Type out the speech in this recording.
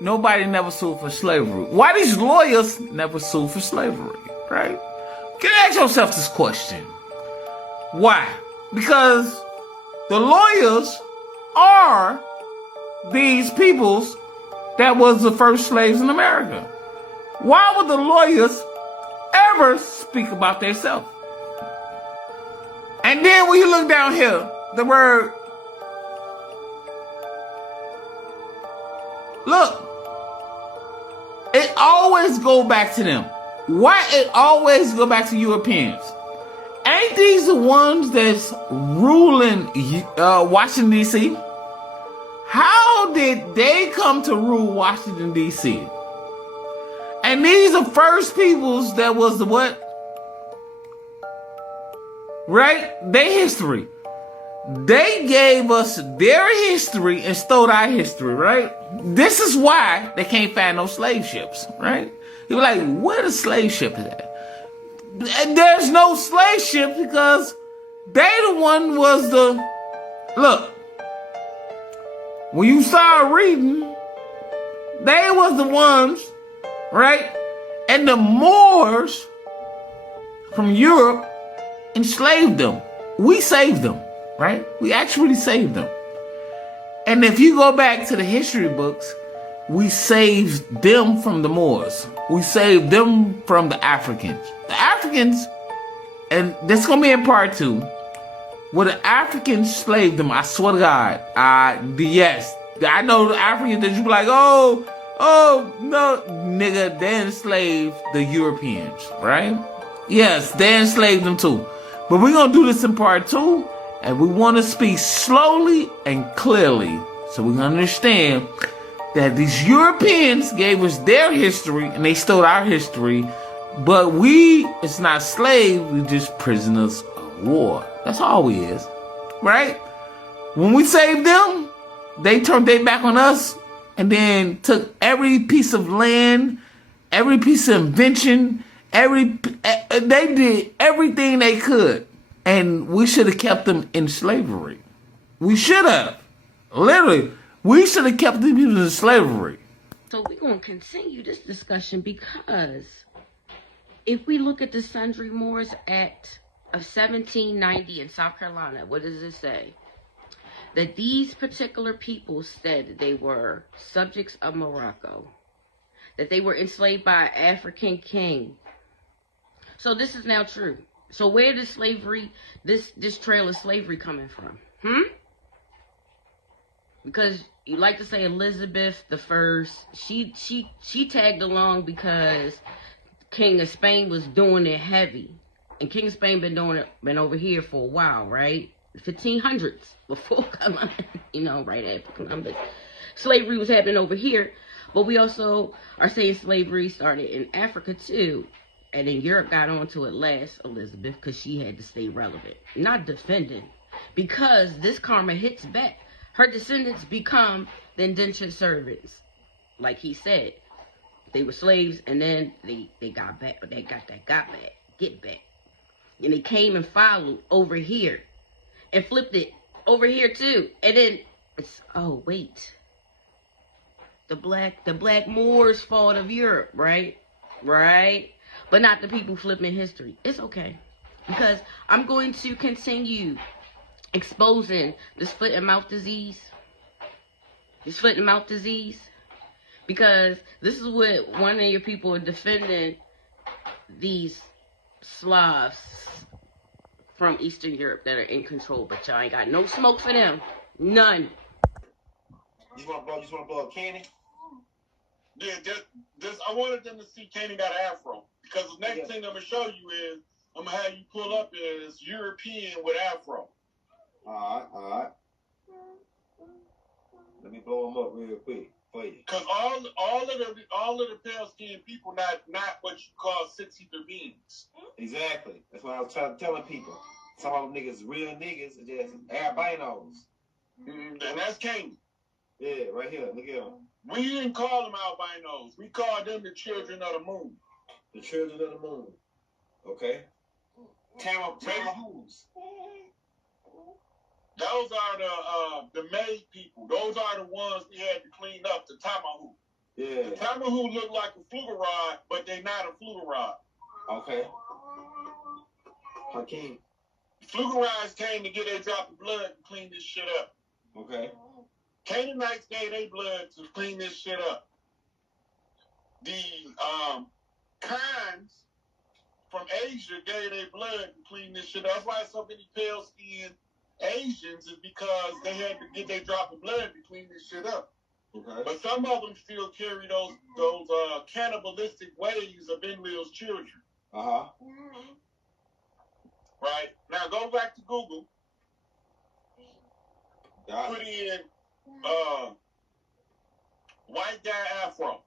nobody never sued for slavery? Why these lawyers never sued for slavery, right? You can ask yourself this question. Why? Because the lawyers are these peoples that was the first slaves in America. Why would the lawyers ever speak about themselves? And then when you look down here, the word, look, it always go back to them. Why it always go back to Europeans? Ain't these the ones that's ruling Washington, D.C.? How did they come to rule Washington, D.C.? And these are first peoples that was the what? Right? Their history. They gave us their history and stole our history, right? This is why they can't find no slave ships, right? You were like, where the slave ship is at? And there's no slave ship because they the one was the... Look, when you start reading, they was the ones, right? And the Moors from Europe enslaved them. We saved them, right? We actually saved them. And if you go back to the history books, we saved them from the Moors. We saved them from the Africans. The Africans, and that's going to be in part 2, where the Africans slaved them. I swear to God. Yes. I know the Africans that you be like, oh, no, nigga, they enslaved the Europeans, right? Yes, they enslaved them too. But we're going to do this in part 2, and we want to speak slowly and clearly so we can understand that these Europeans gave us their history and they stole our history, but it's not slaves, we just prisoners of war. That's all we is, right? When we saved them, they turned their back on us and then took every piece of land, every piece of invention, they did everything they could, and we should have kept them in slavery. We should have. Literally, we should have kept these people in slavery. So we're going to continue this discussion because if we look at the Sundry Moors Act of 1790 in South Carolina, what does it say? That these particular people said that they were subjects of Morocco, that they were enslaved by an African king. So this is now true. So where does slavery, this trail of slavery coming from? Because you like to say Elizabeth the First, she tagged along because King of Spain was doing it heavy. And King of Spain been over here for a while, right? 1500s before Columbus, right after Columbus. Slavery was happening over here, but we also are saying slavery started in Africa too. And then Europe got onto it last, Elizabeth, because she had to stay relevant, not defending. Because this karma hits back. Her descendants become the indentured servants. Like he said, they were slaves and then they got back, but they got back, get back. And they came and followed over here and flipped it over here too. And then it's, oh wait, the black Moors fought of Europe, right? But not the people flipping history. It's okay, because I'm going to continue exposing this foot and mouth disease. Because this is what one of your people are defending these Slavs from Eastern Europe that are in control, but y'all ain't got no smoke for them. None. You want to blow a candy? Yeah, just I wanted them to see Kenny got an afro. Because the next thing I'm going to show you is, I'm going to have you pull up is European with afro. All right. Let me blow them up real quick for you. Because all of the pale skinned people not what you call 60 beans. Exactly. That's what I was telling people. Some of them niggas, real niggas, are just albinos. And that's Kenny. Yeah, right here. Look at them. We didn't call them albinos. We called them the children of the moon. The children of the moon. Okay. Tamahus. Those are the maid people. Those are the ones we had to clean up, the Tamahu. Yeah. The Tamahu look like a flugerod, but they not a flugerod. Okay. Hakeem. Flugerides came to get their drop of blood and clean this shit up. Okay. Canaanites gave their blood to clean this shit up. The Khans from Asia gave their blood to clean this shit up. That's why so many pale-skinned Asians is because they had to get their drop of blood to clean this shit up. Okay. But some of them still carry those cannibalistic ways of Enlil's children. Uh-huh. Right? Now go back to Google. Got Put it. in white guy afro.